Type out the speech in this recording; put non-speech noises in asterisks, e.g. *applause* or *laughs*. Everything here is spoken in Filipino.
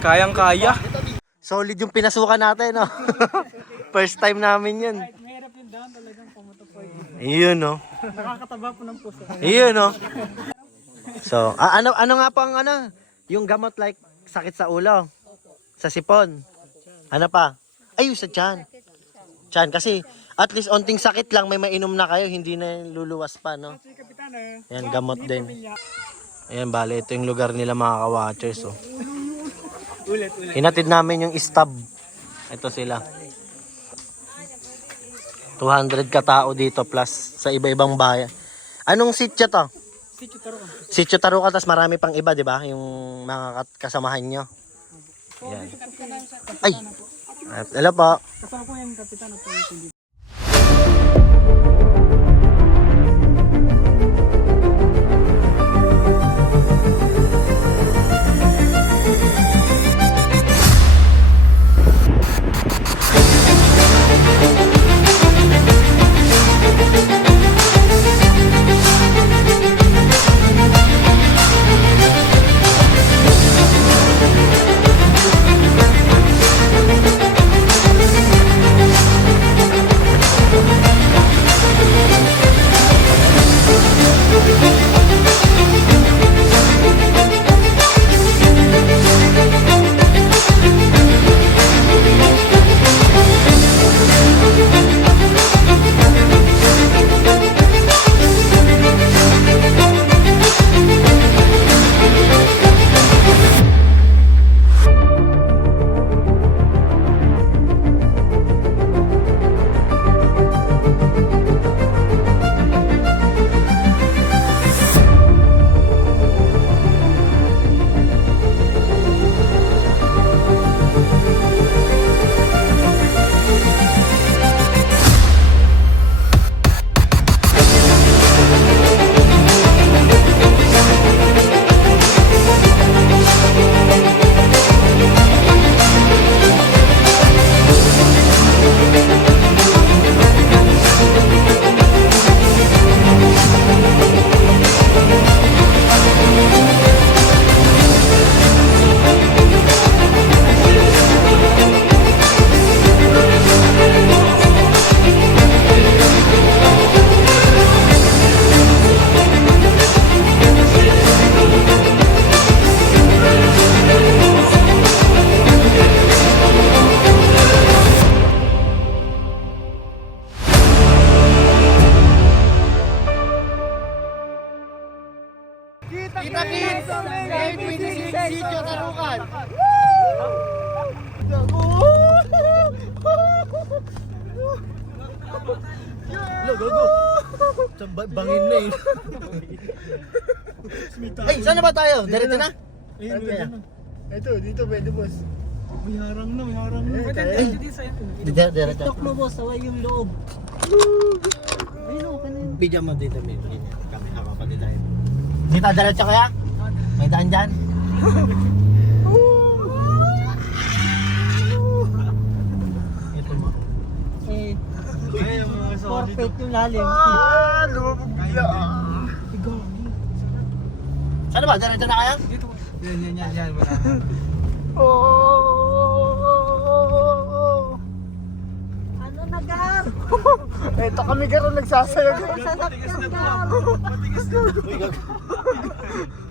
Kayang-kaya. Solid yung pinasukan natin, no? *laughs* First time namin yun. Mahirap yung down talagang pumunta po. Iyon, no? Nakakataba po ng puso. Iyon, no? So, ano ano nga po ang ano? Yung gamot like sakit sa ulo, sa sipon. Ano pa? Ay, yung sa tiyan. Tiyan, kasi at least onting sakit lang, may mainom na kayo, hindi na luluwas pa, no? Eh. Yan, gamot din. Ayan, bale, ito yung lugar nila mga ka-watchers, oh. Ulit, ulit. Hinatid namin yung stab. Ito sila. 200 katao dito plus sa iba-ibang bayan. Anong sityo to? Si Chutaro. Sityo Taruka, tas marami pang iba, di ba? Yung mga kasamahan nyo. Yan. Ay! Hello po. Kasama ko yung Kapitan at Bangin na eh. *laughs* Ay, saan na ba tayo? Diretso na? Ayun, Kaya? ayun. Ito, dito pwede boss. May harang na, may harang na. Pwede dito din sa Dire- Diretso. TikTok mo boss, away yung loob. Ayun o, kanina. Bigyan mo dito, may kami haka pa dito. Dito, diretso kaya? May daan dyan? *laughs* Ito mo. Eh, Ay, yung forfeit yung lalim. Ah, lumabog bigla. Saan na ba? Diretso na kaya? Dito. Yan, yan, yan, yan. Wala. Ano na gar? Ito *laughs* kami garo nagsasayaw. Sa nakyan gar. Matigas na. *laughs*